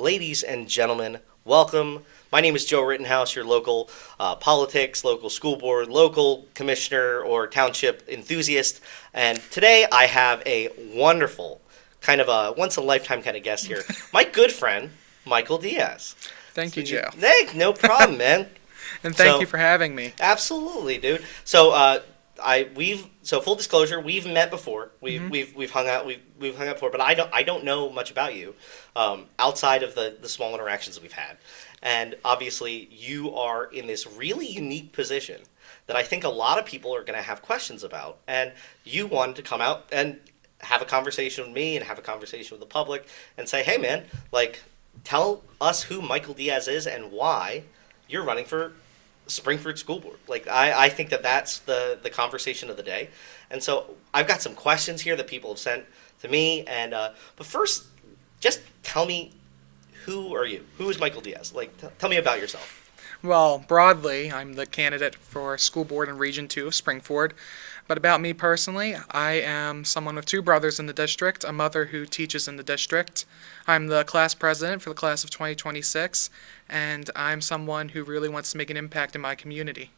Ladies and gentlemen, welcome. My name is Joe Rittenhouse, your local politics, local school board, local commissioner, or township enthusiast. And today I have a wonderful, kind of a once in a lifetime kind of guest here, my good friend, Michael Diaz. Thank you, Joe. Hey, no problem, man. And thank you for having me. Absolutely, dude. So, full disclosure, we've met before. We've hung out. We've hung out before, but I don't know much about you, outside of the small interactions that we've had. And obviously, you are in this really unique position that I think a lot of people are going to have questions about. And you wanted to come out and have a conversation with me and have a conversation with the public and say, hey, man, like, tell us who Michael Diaz is and why you're running for Springford School Board. Like, I think that that's the conversation of the day. And so I've got some questions here that people have sent to me. And but first, just tell me, who are you? Who is Michael Diaz? Like, tell me about yourself. Well, broadly, I'm the candidate for School Board in Region 2 of Springford. But about me personally, I am someone with two brothers in the district, a mother who teaches in the district. I'm the class president for the class of 2026, and I'm someone who really wants to make an impact in my community.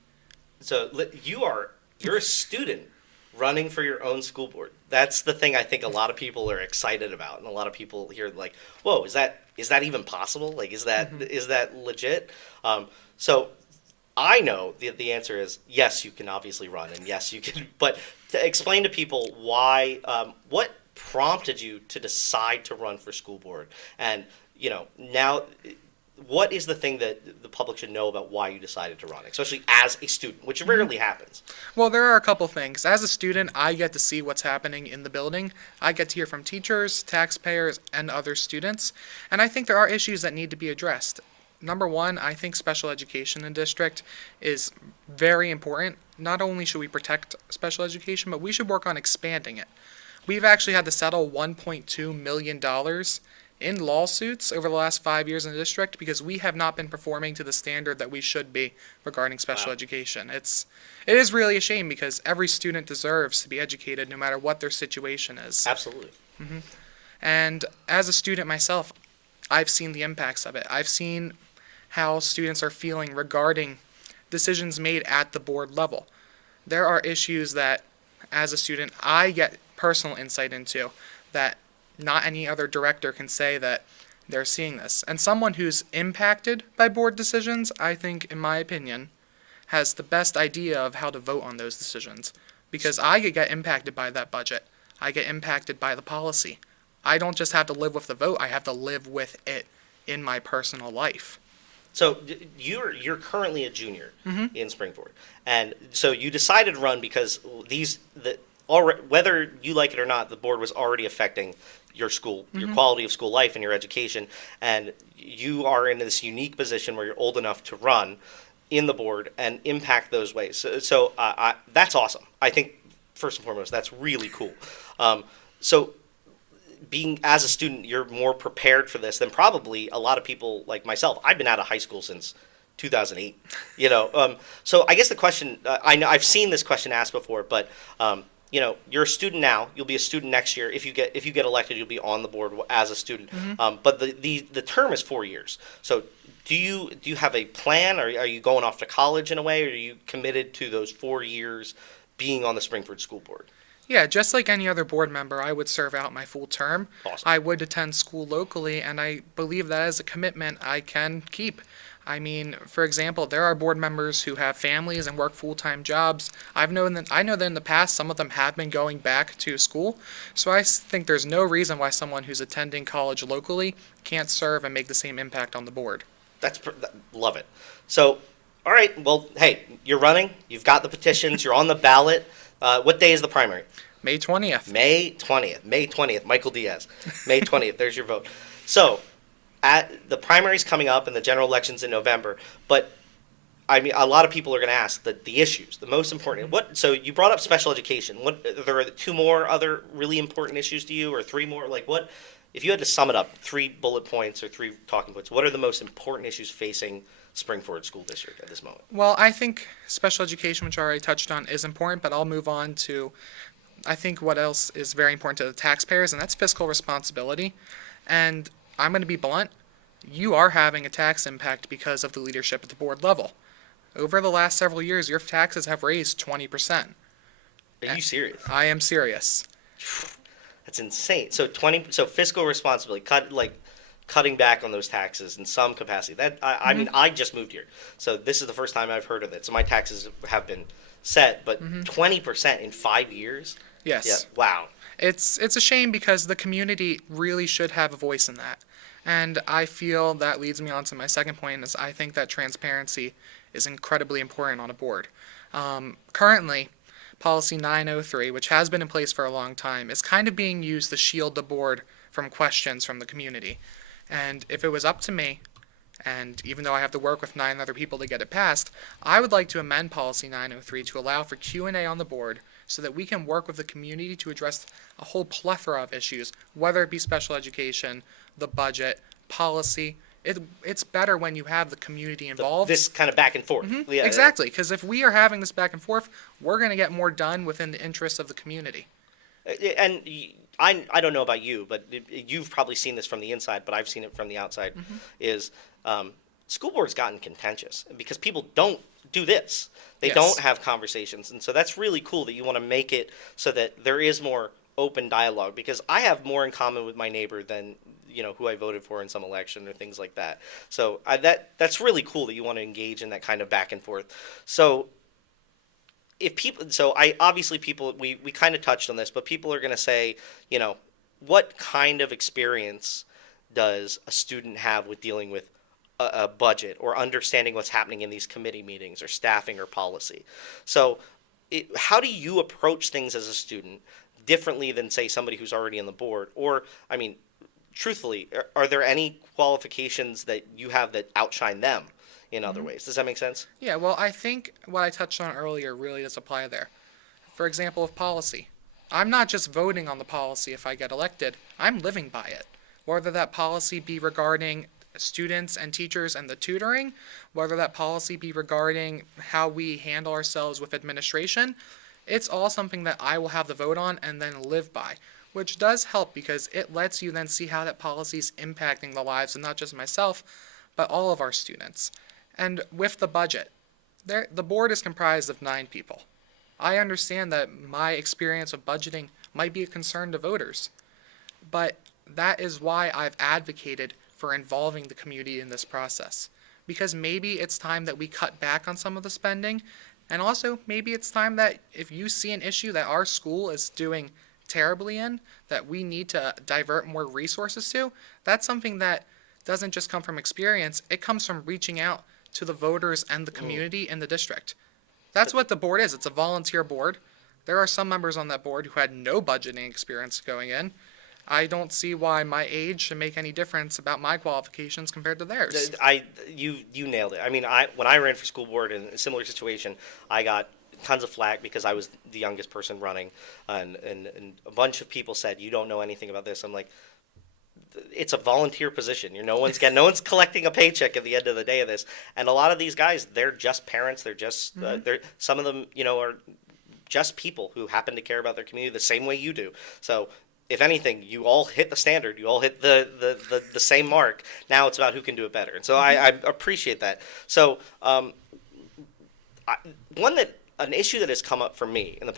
So you're a student running for your own school board. That's the thing I think a lot of people are excited about, and a lot of people hear like, "Whoa, is that even possible? Like, is that legit?" So I know the answer is yes, you can obviously run, and yes, you can. But to explain to people why, what prompted you to decide to run for school board, and now, what is the thing that the public should know about why you decided to run, especially as a student, which rarely happens? Well, there are a couple things. As a student, I get to see what's happening in the building. I get to hear from teachers, taxpayers, and other students. And I think there are issues that need to be addressed. Number one, I think special education in the district is very important. Not only should we protect special education, but we should work on expanding it. We've actually had to settle $1.2 million in lawsuits over the last 5 years in the district because we have not been performing to the standard that we should be regarding special education. It is really a shame because every student deserves to be educated no matter what their situation is. Absolutely. And as a student myself, I've seen the impacts of it. I've seen how students are feeling regarding decisions made at the board level. There are issues that, as a student, I get personal insight into that not any other director can say that they're seeing this. And someone who's impacted by board decisions, I think, in my opinion, has the best idea of how to vote on those decisions. Because I get impacted by that budget. I get impacted by the policy. I don't just have to live with the vote, I have to live with it in my personal life. So you're currently a junior in Springford, and so you decided to run because whether you like it or not, the board was already affecting your school, your quality of school life, and your education, and you are in this unique position where you're old enough to run in the board and impact those ways. So that's awesome. I think first and foremost, that's really cool. So being as a student, you're more prepared for this than probably a lot of people like myself. I've been out of high school since 2008. So I guess the question, I know I've seen this question asked before, but you're a student now. You'll be a student next year. If you get elected, you'll be on the board as a student. But the term is 4 years. So do you have a plan? Or are you going off to college in a way? Or are you committed to those 4 years being on the Springford School Board? Yeah, just like any other board member, I would serve out my full term. Awesome. I would attend school locally, and I believe that is a commitment I can keep. I mean, for example, there are board members who have families and work full-time jobs. I know that in the past, some of them have been going back to school. So I think there's no reason why someone who's attending college locally can't serve and make the same impact on the board. Love it. So, all right. Well, hey, you're running. You've got the petitions. You're on the ballot. What day is the primary? May 20th. May 20th. May 20th. Michael Diaz. May 20th. There's your vote. So, the primary's coming up and the general election's in November. But, I mean, a lot of people are going to ask the issues, the most important. So you brought up special education. There are two more other really important issues to you, or three more? Like, what, if you had to sum it up, 3 bullet points or 3 talking points, what are the most important issues facing Springford School District at this moment? Well, I think special education, which I already touched on, is important, but I'll move on to, I think, what else is very important to the taxpayers, and that's fiscal responsibility. And I'm going to be blunt. you are having a tax impact because of the leadership at the board level. Over the last several years, your taxes have raised 20%. Are you serious? I am serious. That's insane. So fiscal responsibility, cutting back on those taxes in some capacity. I mean, I just moved here, so this is the first time I've heard of it. So my taxes have been set, but 20% in 5 years. Yes. Yeah. Wow. It's a shame because the community really should have a voice in that. And I feel that leads me on to my second point is I think that transparency is incredibly important on a board. Currently, Policy 903, which has been in place for a long time, is kind of being used to shield the board from questions from the community. And if it was up to me, and even though I have to work with 9 other people to get it passed, I would like to amend Policy 903 to allow for Q&A on the board so that we can work with the community to address a whole plethora of issues, whether it be special education, the budget, policy. It's better when you have the community involved. This kind of back and forth. Yeah, Exactly, because if we are having this back and forth, we're going to get more done within the interests of the community. And I don't know about you, but you've probably seen this from the inside, but I've seen it from the outside, is school board's gotten contentious because people don't do this. They Yes. don't have conversations. And so that's really cool that you want to make it so that there is more open dialogue, because I have more in common with my neighbor than who I voted for in some election or things like that. So that's really cool that you want to engage in that kind of back and forth. So we kind of touched on this, but people are going to say, what kind of experience does a student have with dealing with a budget or understanding what's happening in these committee meetings or staffing or policy? So how do you approach things as a student differently than, say, somebody who's already on the board? Or, I mean, truthfully, are there any qualifications that you have that outshine them in other ways? Does that make sense? Yeah, well, I think what I touched on earlier really does apply there. For example, of policy. I'm not just voting on the policy if I get elected, I'm living by it. Whether that policy be regarding students and teachers and the tutoring, whether that policy be regarding how we handle ourselves with administration, it's all something that I will have the vote on and then live by, which does help because it lets you then see how that policy is impacting the lives of not just myself, but all of our students. And with the budget, the board is comprised of 9 people. I understand that my experience of budgeting might be a concern to voters, but that is why I've advocated for involving the community in this process. Because maybe it's time that we cut back on some of the spending, and also maybe it's time that if you see an issue that our school is doing terribly in, that we need to divert more resources to, that's something that doesn't just come from experience, it comes from reaching out to the voters and the community in the district. That's what the board is. It's a volunteer board. There are some members on that board who had no budgeting experience going in. I don't see why my age should make any difference about my qualifications compared to theirs. You nailed it. I mean, when I ran for school board in a similar situation, I got tons of flack because I was the youngest person running, and a bunch of people said, "You don't know anything about this." I'm like, it's a volunteer position. No one's collecting a paycheck at the end of the day of this. And a lot of these guys, they're just parents. They're just some of them, are just people who happen to care about their community the same way you do. So if anything, you all hit the standard. You all hit the same mark. Now it's about who can do it better. And so I appreciate that. So an issue that has come up for me in the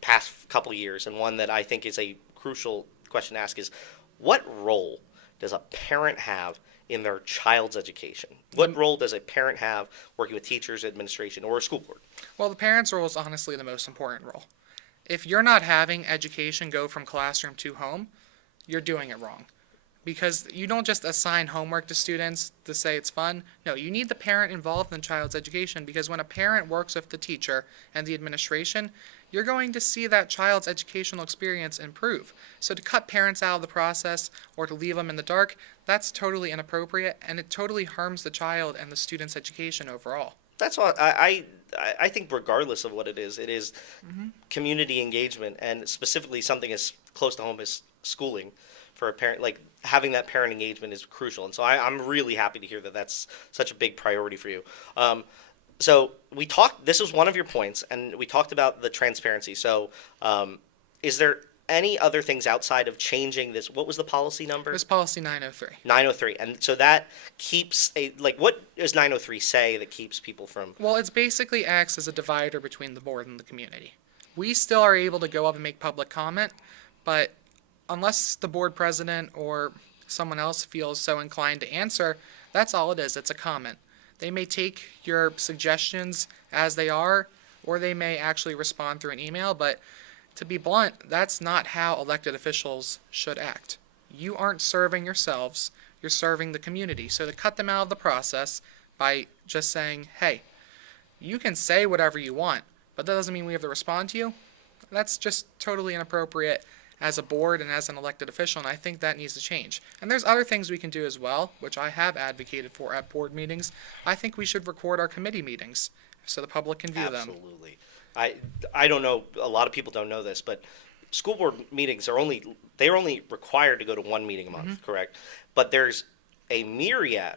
past couple of years, and one that I think is a crucial question to ask, is what role does a parent have in their child's education? What role does a parent have working with teachers, administration, or a school board? Well, the parent's role is honestly the most important role. If you're not having education go from classroom to home, you're doing it wrong. Because you don't just assign homework to students to say it's fun. No, you need the parent involved in the child's education, because when a parent works with the teacher and the administration, you're going to see that child's educational experience improve. So to cut parents out of the process or to leave them in the dark, that's totally inappropriate, and it totally harms the child and the student's education overall. That's why I think regardless of what it is community engagement, and specifically something as close to home as schooling for a parent, like having that parent engagement is crucial. And so I'm really happy to hear that that's such a big priority for you. So we talked, this was one of your points, and we talked about the transparency. So is there any other things outside of changing this? What was the policy number? It was policy 903. 903. And so that keeps what does 903 say that keeps people from? Well, it's basically acts as a divider between the board and the community. We still are able to go up and make public comment, but unless the board president or someone else feels so inclined to answer, that's all it is. It's a comment. They may take your suggestions as they are, or they may actually respond through an email, but to be blunt, that's not how elected officials should act. You aren't serving yourselves, you're serving the community. So to cut them out of the process by just saying, hey, you can say whatever you want, but that doesn't mean we have to respond to you, that's just totally inappropriate as a board and as an elected official, and I think that needs to change. And there's other things we can do as well, which I have advocated for at board meetings. I think we should record our committee meetings so the public can view them. Absolutely. I don't know, a lot of people don't know this, but school board meetings are only required to go to one meeting a month, correct? But there's a myriad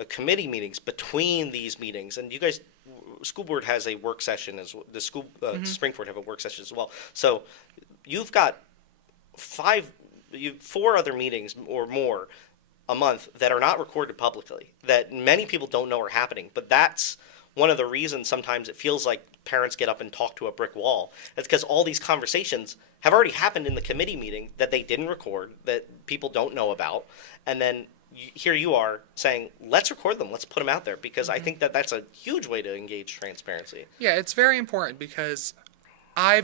of committee meetings between these meetings, and you guys, school board has a work session as well. The school spring board have a work session as well. So you've got 4 other meetings or more a month that are not recorded publicly, that many people don't know are happening. But that's one of the reasons sometimes it feels like parents get up and talk to a brick wall. It's because all these conversations have already happened in the committee meeting that they didn't record, that people don't know about, and then here you are saying, let's record them, let's put them out there, because I think that that's a huge way to engage transparency. Yeah, it's very important because I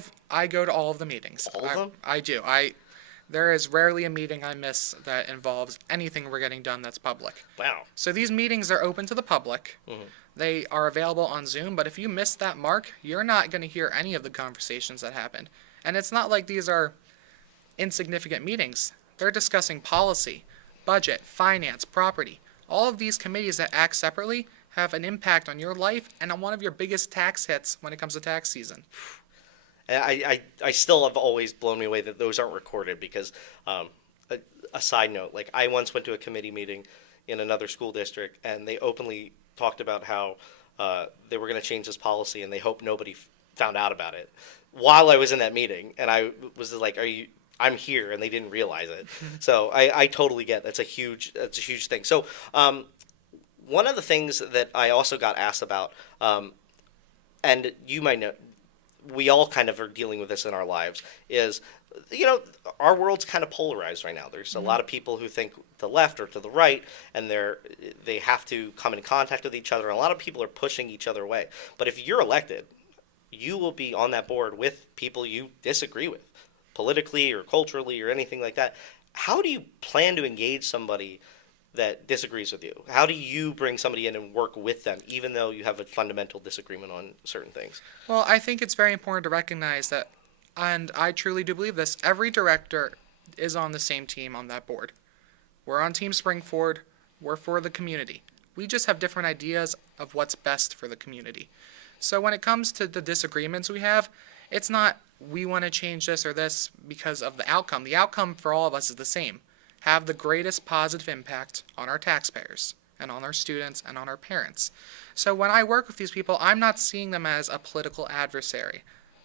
go to all of the meetings. All of them? I do. There is rarely a meeting I miss that involves anything we're getting done that's public. Wow. So these meetings are open to the public. They are available on Zoom, but if you miss that mark, you're not going to hear any of the conversations that happened. And it's not like these are insignificant meetings. They're discussing policy, budget, finance, property. All of these committees that act separately have an impact on your life and on one of your biggest tax hits when it comes to tax season. I still have always blown me away that those aren't recorded because, a side note, like I once went to a committee meeting in another school district and they openly talked about how they were going to change this policy and they hope nobody found out about it while I was in that meeting. And I was like, I'm here, and they didn't realize it. So I totally get that's a huge thing. So one of the things that I also got asked about, and you might know, we all kind of are dealing with this in our lives, is, our world's kind of polarized right now. There's a lot of people who think to the left or to the right, and they have to come in contact with each other. And a lot of people are pushing each other away. But if you're elected, you will be on that board with people you disagree with, politically or culturally or anything like that. How do you plan to engage somebody that disagrees with you? How do you bring somebody in and work with them, even though you have a fundamental disagreement on certain things? Well, I think it's very important to recognize that, and I truly do believe this, every director is on the same team on that board. We're on Team Springford. We're for the community. We just have different ideas of what's best for the community. So when it comes to the disagreements we have, it's not we want to change this or this because of the outcome. The outcome for all of us is the same. Have the greatest positive impact on our taxpayers and on our students and on our parents. So when I work with these people, I'm not seeing them as a political adversary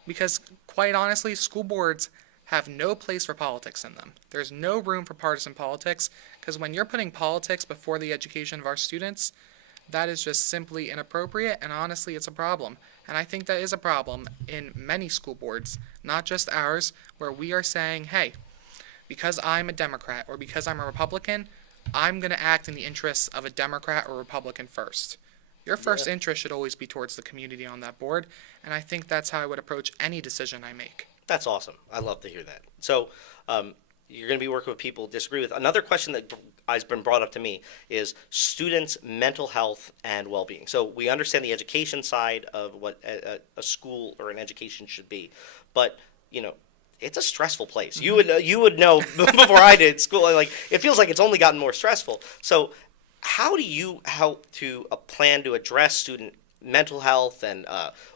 because, quite honestly, school boards have no place for politics in them. There's no room for partisan politics because when you're putting politics before the education of our students, that is just simply inappropriate, and honestly, it's a problem. And I think that is a problem in many school boards, not just ours, where we are saying, hey, because I'm a Democrat or because I'm a Republican, I'm going to act in the interests of a Democrat or Republican first. Your first interest should always be towards the community on that board, and I think that's how I would approach any decision I make. That's awesome. I love to hear that. So you're going to be working with people who disagree with. Another question that has been brought up to me is students' mental health and well-being. So we understand the education side of what a school or an education should be, but it's a stressful place. You would know before I did school. Like it feels like it's only gotten more stressful. So how do you help to plan to address student mental health and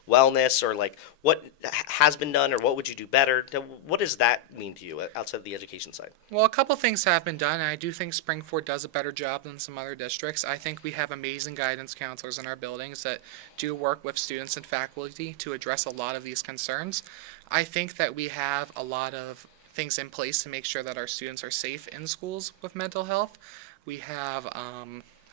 wellness, or like what has been done, or what would you do better? What does that mean to you outside of the education side? Well, a couple things have been done, and I do think Springford does a better job than some other districts. I think we have amazing guidance counselors in our buildings that do work with students and faculty to address a lot of these concerns. I think that we have a lot of things in place to make sure that our students are safe in schools with mental health. We have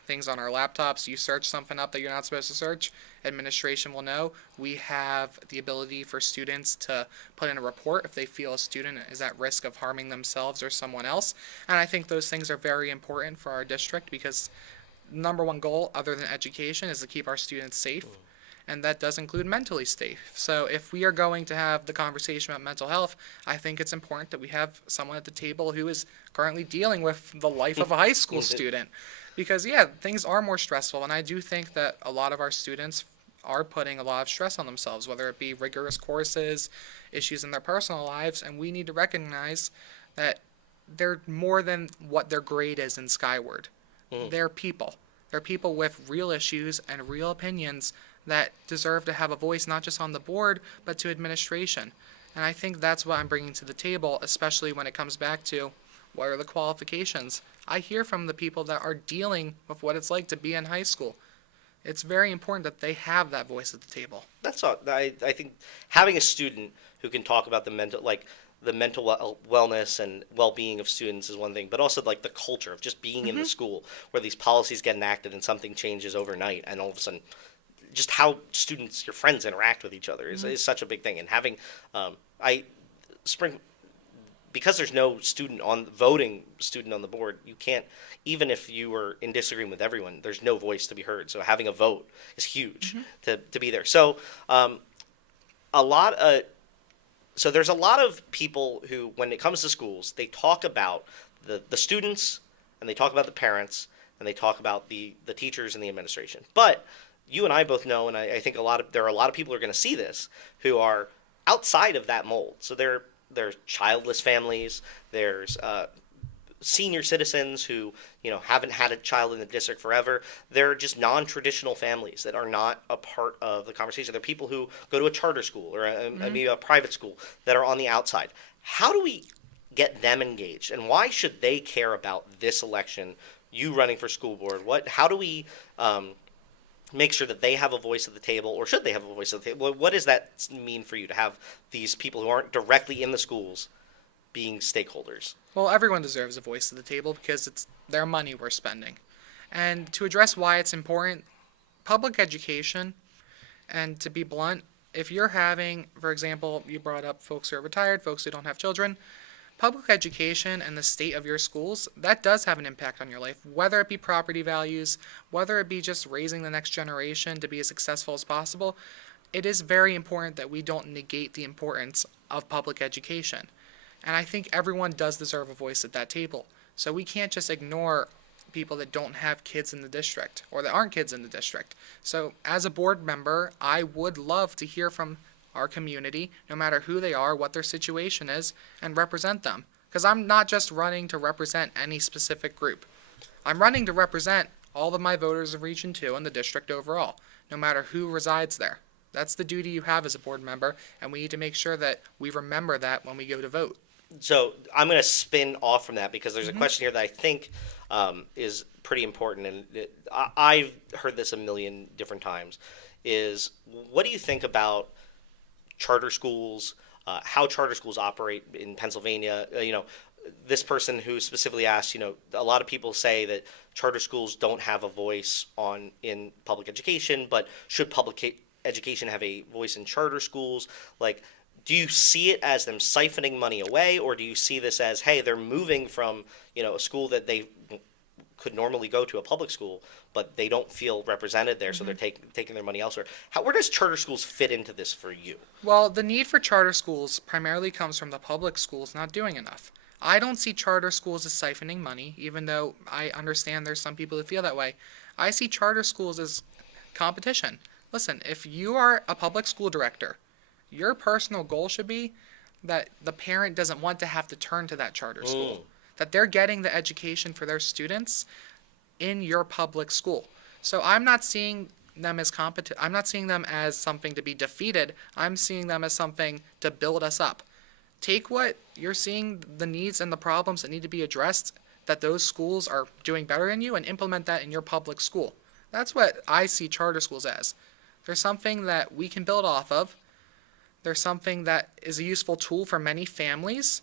things on our laptops. You search something up that you're not supposed to search, administration will know. We have the ability for students to put in a report if they feel a student is at risk of harming themselves or someone else. And I think those things are very important for our district because number one goal, other than education, is to keep our students safe. And that does include mentally safe. So if we are going to have the conversation about mental health, I think it's important that we have someone at the table who is currently dealing with the life of a high school student. Because, yeah, things are more stressful, and I do think that a lot of our students are putting a lot of stress on themselves, whether it be rigorous courses, issues in their personal lives, and we need to recognize that they're more than what their grade is in Skyward. They're people. They're people with real issues and real opinions that deserve to have a voice not just on the board, but to administration. And I think that's what I'm bringing to the table, especially when it comes back to what are the qualifications. I hear from the people that are dealing with what it's like to be in high school. It's very important that they have that voice at the table. That's all. I think having a student who can talk about the mental wellness and well-being of students is one thing, but also like the culture of just being in the school where these policies get enacted and something changes overnight, and all of a sudden just how students, your friends, interact with each other is such a big thing. And having because there's no voting student on the board, you can't, even if you were in disagreement with everyone, there's no voice to be heard. So having a vote is huge to be there. So so there's a lot of people who, when it comes to schools, they talk about the students, and they talk about the parents, and they talk about the teachers and the administration. But you and I both know, and I think there are a lot of people who are going to see this who are outside of that mold. So there's childless families, there's senior citizens who haven't had a child in the district forever. They're just non-traditional families that are not a part of the conversation. They're people who go to a charter school or maybe a private school that are on the outside. How do we get them engaged, and why should they care about this election, you running for school board? How do we make sure that they have a voice at the table, or should they have a voice at the table? What does that mean for you to have these people who aren't directly in the schools being stakeholders? Well, everyone deserves a voice at the table because it's their money we're spending. And to address why it's important, public education, and to be blunt, if you're having, for example, you brought up folks who are retired, folks who don't have children, public education and the state of your schools, that does have an impact on your life, whether it be property values, whether it be just raising the next generation to be as successful as possible. It is very important that we don't negate the importance of public education. And I think everyone does deserve a voice at that table. So we can't just ignore people that don't have kids in the district or that aren't kids in the district. So as a board member, I would love to hear from our community, no matter who they are, what their situation is, and represent them. Because I'm not just running to represent any specific group. I'm running to represent all of my voters of Region 2 and the district overall, no matter who resides there. That's the duty you have as a board member, and we need to make sure that we remember that when we go to vote. So I'm going to spin off from that because there's a question here that I think is pretty important, and I've heard this a million different times, is what do you think about charter schools, how charter schools operate in Pennsylvania? This person who specifically asked, a lot of people say that charter schools don't have a voice in public education, but should public education have a voice in charter schools? Like, do you see it as them siphoning money away, or do you see this as, hey, they're moving from, a school that they could normally go to, a public school, but they don't feel represented there, so they're taking their money elsewhere? Where does charter schools fit into this for you? Well, the need for charter schools primarily comes from the public schools not doing enough. I don't see charter schools as siphoning money, even though I understand there's some people who feel that way. I see charter schools as competition. Listen, if you are a public school director, your personal goal should be that the parent doesn't want to have to turn to that charter school, that they're getting the education for their students in your public school. So I'm not seeing them as I'm not seeing them as something to be defeated. I'm seeing them as something to build us up. Take what you're seeing, the needs and the problems that need to be addressed, that those schools are doing better than you, and implement that in your public school. That's what I see charter schools as. There's something that we can build off of. There's something that is a useful tool for many families,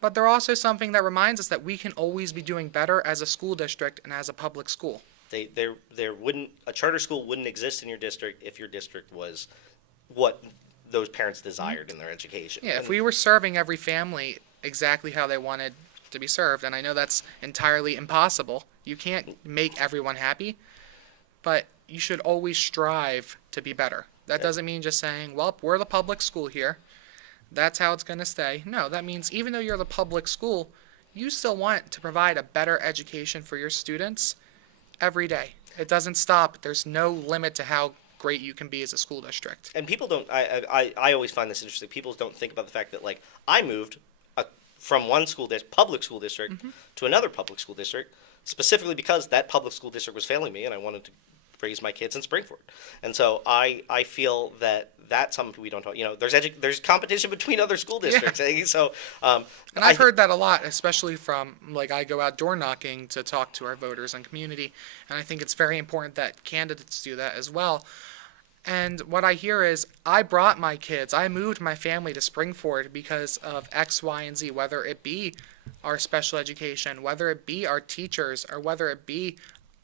but they're also something that reminds us that we can always be doing better as a school district and as a public school. There wouldn't a charter school wouldn't exist in your district if your district was what those parents desired in their education. Yeah, if And we were serving every family exactly how they wanted to be served, and I know that's entirely impossible, you can't make everyone happy, but you should always strive to be better. That doesn't mean just saying, well, we're the public school here, that's how it's going to stay. No, that means even though you're the public school, you still want to provide a better education for your students every day. It doesn't stop. There's no limit to how great you can be as a school district. and people don't. I always find this interesting. People don't think about the fact that like I moved from one public school district to another public school district specifically because that public school district was failing me, and I wanted to raise my kids in Springford. And so I feel that that's something we don't talk. There's competition between other school districts. So And I've heard that a lot, especially from, like, I go out door knocking to talk to our voters and community, and I think it's very important that candidates do that as well. And what I hear is, I brought my kids, I moved my family to Springford because of X, Y, and Z, whether it be our special education, whether it be our teachers, or whether it be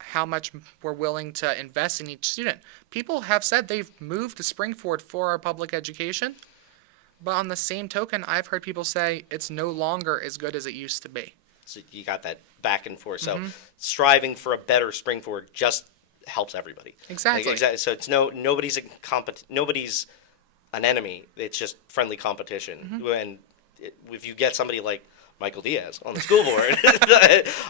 how much we're willing to invest in each student. People have said they've moved to Springford for our public education, but on the same token, I've heard people say it's no longer as good as it used to be. so you got that back and forth. So striving for a better Springford just helps everybody. Exactly. Exactly. So it's nobody's nobody's an enemy. It's just friendly competition. And if you get somebody like Michael Diaz on the school board,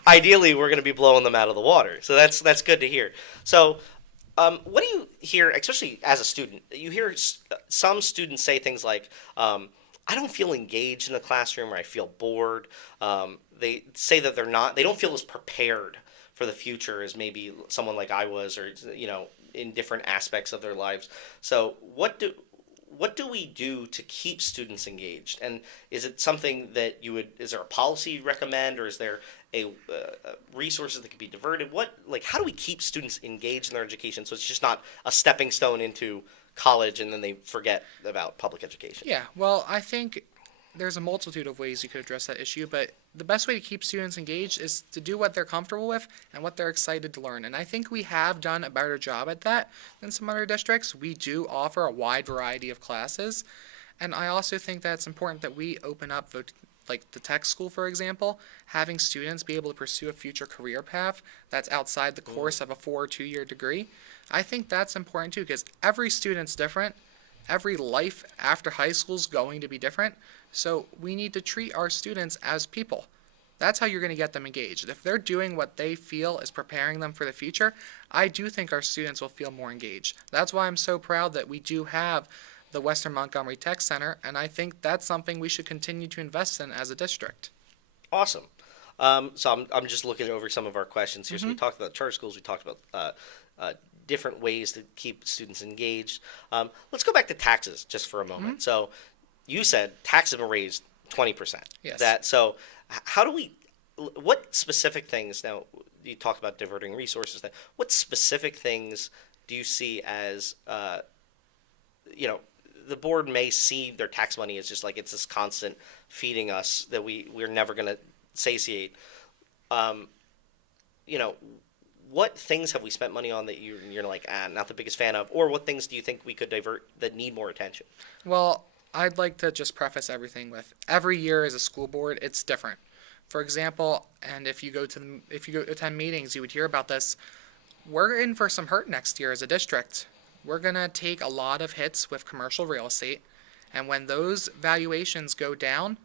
ideally we're going to be blowing them out of the water. So that's good to hear. So what do you hear, especially as a student? You hear some students say things like, I don't feel engaged in the classroom, or I feel bored. They say that they don't feel as prepared for the future as maybe someone like I was, or in different aspects of their lives. So what do we do to keep students engaged? And is it something that is there a policy you'd recommend, or is there a resources that could be diverted? How do we keep students engaged in their education so it's just not a stepping stone into college and then they forget about public education? Yeah, well, I think there's a multitude of ways you could address that issue, but the best way to keep students engaged is to do what they're comfortable with and what they're excited to learn. And I think we have done a better job at that than some other districts. We do offer a wide variety of classes, and I also think that it's important that we open up like the tech school, for example, having students be able to pursue a future career path that's outside the course of a 4 or 2 year degree. I think that's important too, because every student's different. Every life after high school is going to be different. So we need to treat our students as people. That's how you're going to get them engaged. If they're doing what they feel is preparing them for the future, I do think our students will feel more engaged. That's why I'm so proud that we do have the Western Montgomery Tech Center, and I think that's something we should continue to invest in as a district. Awesome. So I'm just looking over some of our questions here. So we talked about charter schools. We talked about different ways to keep students engaged. Let's go back to taxes just for a moment. So you said taxes have been raised 20%. Yes. So how do we? What specific things? Now you talked about diverting resources. What specific things do you see as the board may see their tax money as just like it's this constant feeding us that we're never going to satiate. What things have we spent money on that you're like, not the biggest fan of, or what things do you think we could divert that need more attention? Well, I'd like to just preface everything with every year as a school board, it's different. For example, and if you go attend meetings, you would hear about this. We're in for some hurt next year as a district. We're going to take a lot of hits with commercial real estate, and when those valuations go down,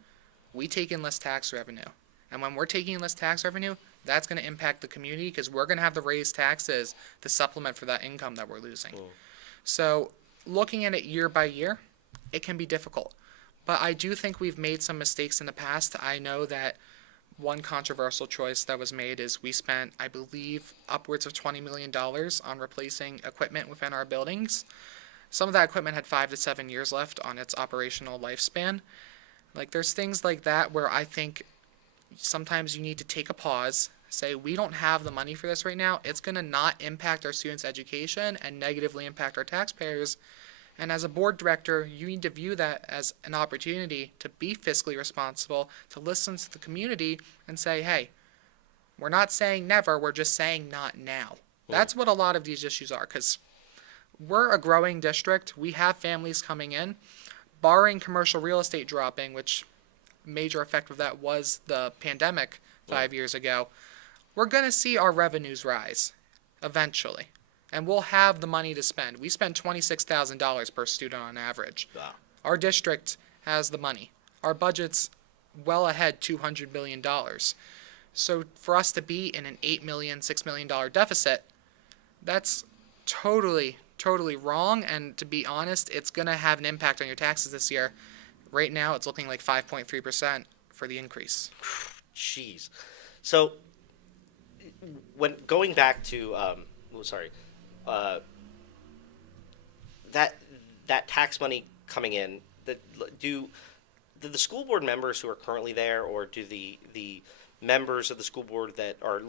we take in less tax revenue. And when we're taking in less tax revenue, that's going to impact the community because we're going to have to raise taxes to supplement for that income that we're losing. So looking at it year by year, it can be difficult. But I do think we've made some mistakes in the past. I know that one controversial choice that was made is we spent, I believe, upwards of $20 million on replacing equipment within our buildings. Some of that equipment had 5 to 7 years left on its operational lifespan. Like, there's things like that where I think sometimes you need to take a pause, say, we don't have the money for this right now. It's going to not impact our students' education and negatively impact our taxpayers. And as a board director, you need to view that as an opportunity to be fiscally responsible, to listen to the community and say, hey, we're not saying never, we're just saying not now. That's what a lot of these issues are, because we're a growing district. We have families coming in. Barring commercial real estate dropping, which major effect of that was the pandemic 5 years ago, we're going to see our revenues rise eventually. And we'll have the money to spend. We spend $26,000 per student on average. Wow. Our district has the money. Our budget's well ahead $200 million. So for us to be in an $8 million, $6 million deficit, that's totally wrong. And to be honest, it's going to have an impact on your taxes this year. Right now, it's looking like 5.3% for the increase. Jeez. So when going back to that tax money coming in, do the school board members who are currently there, or do the members of the school board that are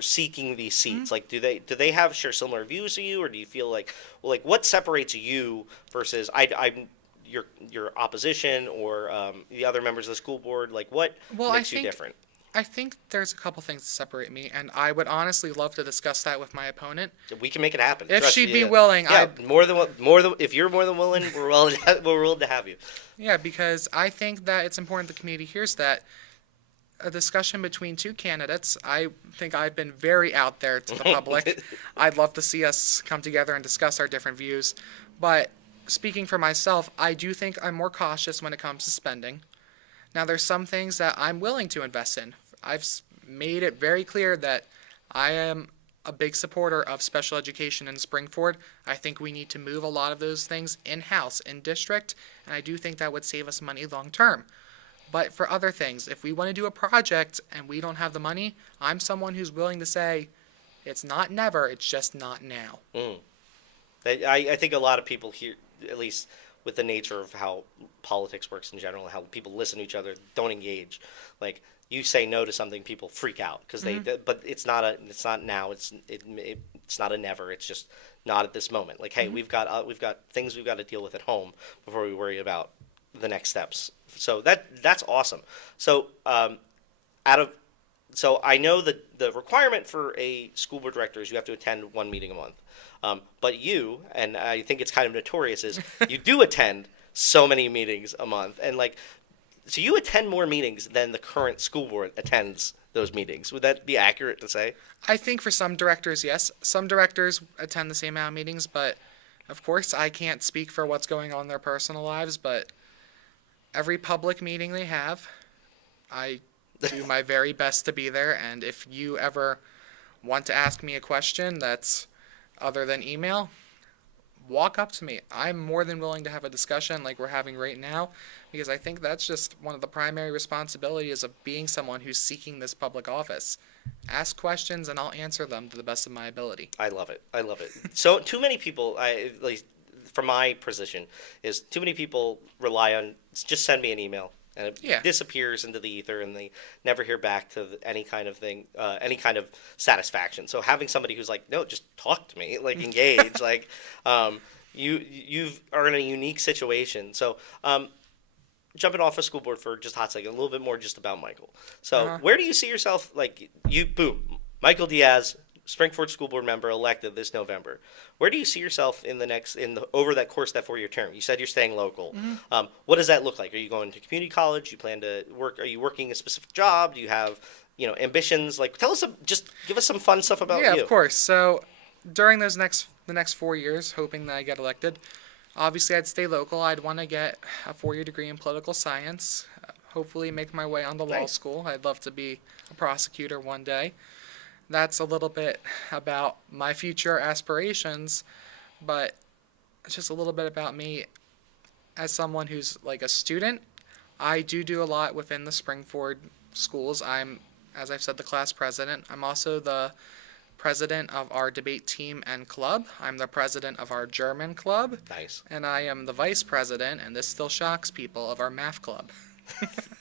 seeking these seats, like do they share similar views to you, or do you feel like, well, like what separates you versus I'm your opposition, or the other members of the school board, like what makes you different? I think there's a couple things that separate me, and I would honestly love to discuss that with my opponent. We can make it happen. If she'd be willing, yeah, if you're more than willing, we're willing to have you. Yeah, because I think that it's important the community hears that. A discussion between two candidates, I think I've been very out there to the public. I'd love to see us come together and discuss our different views. But speaking for myself, I do think I'm more cautious when it comes to spending. Now, there's some things that I'm willing to invest in. I've made it very clear that I am a big supporter of special education in Springford. I think we need to move a lot of those things in-house, in district, and I do think that would save us money long term. But for other things, if we want to do a project and we don't have the money, I'm someone who's willing to say, it's not never, it's just not now. I think a lot of people here, at least with the nature of how politics works in general, how people listen to each other, don't engage. Like, you say no to something, people freak out because but it's not now. It's not a never. It's just not at this moment. Like, hey, we've got things we've got to deal with at home before we worry about the next steps. So that's awesome. So so I know that the requirement for a school board director is you have to attend one meeting a month. But you, and I think it's kind of notorious, is you do attend so many meetings a month, and so you attend more meetings than the current school board attends those meetings. Would that be accurate to say? I think for some directors, yes. Some directors attend the same amount of meetings, but of course I can't speak for what's going on in their personal lives, but every public meeting they have, I do my very best to be there, and if you ever want to ask me a question that's other than email, walk up to me. I'm more than willing to have a discussion like we're having right now, because I think that's just one of the primary responsibilities of being someone who's seeking this public office. Ask questions and I'll answer them to the best of my ability. I love it. So too many people, at least from my position, is too many people rely on just send me an email. And it disappears into the ether, and they never hear back to any kind of thing, any kind of satisfaction. So having somebody who's like, no, just talk to me, like engage, like you are in a unique situation. So jumping off of school board for just a hot second, a little bit more just about Michael. So where do you see yourself? Like Michael Diaz, Springford school board member elected this November. Where do you see yourself over that course of that 4-year term? You said you're staying local. What does that look like? Are you going to community college? You plan to work? Are you working a specific job? Do you have ambitions? Like, just give us some fun stuff about you. Yeah, of course. So during the next 4 years, hoping that I get elected, obviously I'd stay local. I'd want to get a 4-year degree in political science. Hopefully make my way onto law school. I'd love to be a prosecutor one day. That's a little bit about my future aspirations, but it's just a little bit about me as someone who's like a student. I do a lot within the Springford schools. I'm, as I've said, the class president. I'm also the president of our debate team and club. I'm the president of our German club. Nice. And I am the vice president, and this still shocks people, of our math club.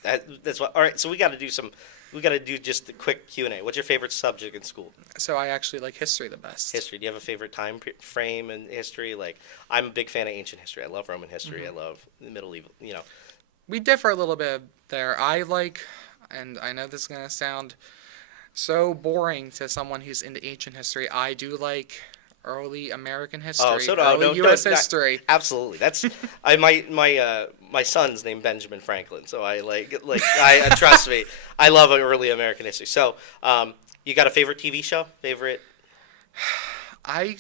That's what. All right, so we got to do some. We got to do just a quick Q&A. What's your favorite subject in school? So I actually like history the best. History. Do you have a favorite time frame in history? Like, I'm a big fan of ancient history. I love Roman history. I love the medieval. We differ a little bit there. I like, and I know this is going to sound so boring to someone who's into ancient history. I do like early American history, Oh, so early U.S. history. Absolutely. That's my son's named Benjamin Franklin, so I trust me. I love early American history. So, you got a favorite TV show? Favorite? I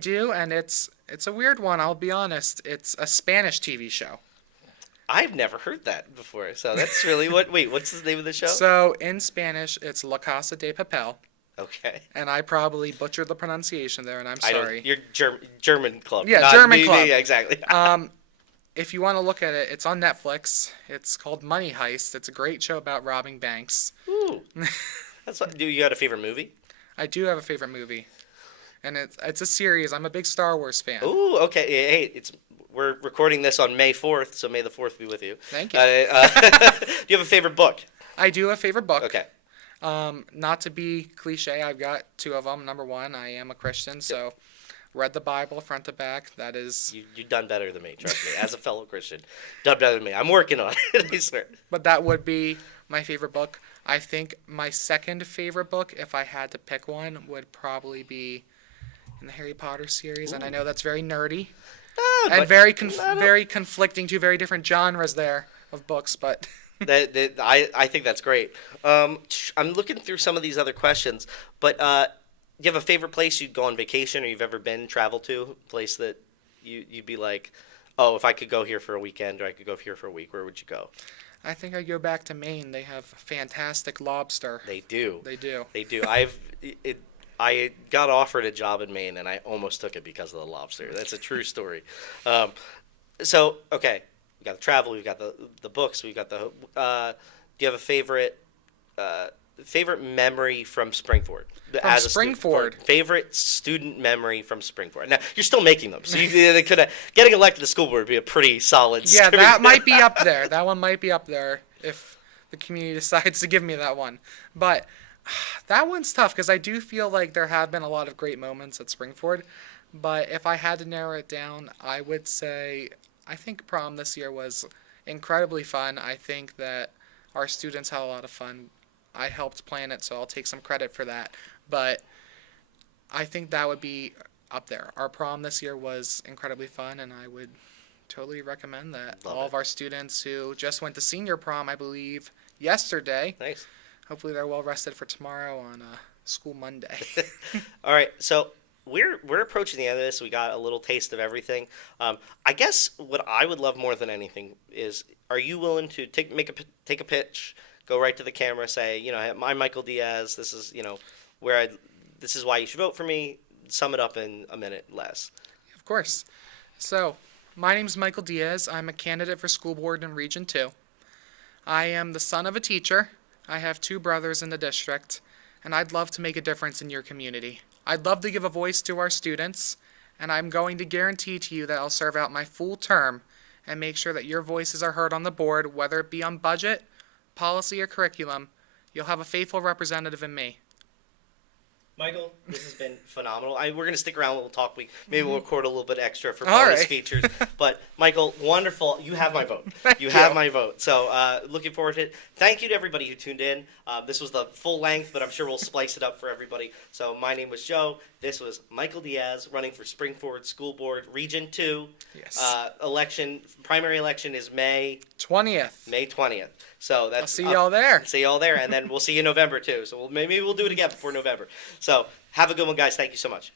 do, and it's a weird one. I'll be honest. It's a Spanish TV show. I've never heard that before. So that's really what. Wait, what's the name of the show? So in Spanish, it's La Casa de Papel. Okay. And I probably butchered the pronunciation there, and I'm sorry. You're German club. Yeah, not German me, club. Yeah, exactly. If you want to look at it, it's on Netflix. It's called Money Heist. It's a great show about robbing banks. Ooh. Do you got a favorite movie? I do have a favorite movie, and it's a series. I'm a big Star Wars fan. Ooh, okay. Hey, we're recording this on May 4th, so May the 4th be with you. Thank you. Do you have a favorite book? I do have a favorite book. Okay. Not to be cliche, I've got two of them. Number one, I am a Christian, so read the Bible front to back. That is... You've done better than me, trust me. As a fellow Christian, done better than me. I'm working on it, I swear. But that would be my favorite book. I think my second favorite book, if I had to pick one, would probably be in the Harry Potter series. Ooh. And I know that's very nerdy. And very conflicting, two very different genres there of books, but... I think that's great. I'm looking through some of these other questions, but do you have a favorite place you'd go on vacation or you've ever been, traveled to? A place that you'd be like, oh, if I could go here for a weekend or I could go here for a week, where would you go? I think I'd go back to Maine. They have fantastic lobster. They do. They do. They do. I got offered a job in Maine, and I almost took it because of the lobster. That's a true story. So, okay, we got the travel, we've got the books, we've got the. Do you have a favorite memory from Springford? From Springford. Favorite student memory from Springford. Now you're still making them, so they could getting elected to school board would be a pretty solid. Yeah, that might be up there. That one might be up there if the community decides to give me that one. But that one's tough because I do feel like there have been a lot of great moments at Springford. But if I had to narrow it down, I would say I think prom this year was incredibly fun. I think that our students had a lot of fun. I helped plan it, so I'll take some credit for that. But I think that would be up there. Our prom this year was incredibly fun, and I would totally recommend that. All of our students who just went to senior prom, I believe, yesterday. Nice. Hopefully they're well rested for tomorrow on school Monday. All right, so we're approaching the end of this. We got a little taste of everything. I guess what I would love more than anything is, are you willing to take a pitch, go right to the camera, say, I'm Michael Diaz. This is this is why you should vote for me. Sum it up in a minute less. Of course. So, my name's Michael Diaz. I'm a candidate for school board in Region 2. I am the son of a teacher. I have two brothers in the district, and I'd love to make a difference in your community. I'd love to give a voice to our students, and I'm going to guarantee to you that I'll serve out my full term and make sure that your voices are heard on the board, whether it be on budget, policy, or curriculum. You'll have a faithful representative in me. Michael, this has been phenomenal. We're going to stick around. We'll talk. Maybe we'll record a little bit extra for bonus features. But, Michael, wonderful. You have my vote. You have my vote. So, looking forward to it. Thank you to everybody who tuned in. This was the full length, but I'm sure we'll splice it up for everybody. So, my name was Joe. This was Michael Diaz running for Springford School Board, Region 2. Yes. Primary election is May 20th. May 20th. So that's. I'll see y'all there. See y'all there, and then we'll see you in November too. So maybe we'll do it again before November. So have a good one, guys. Thank you so much.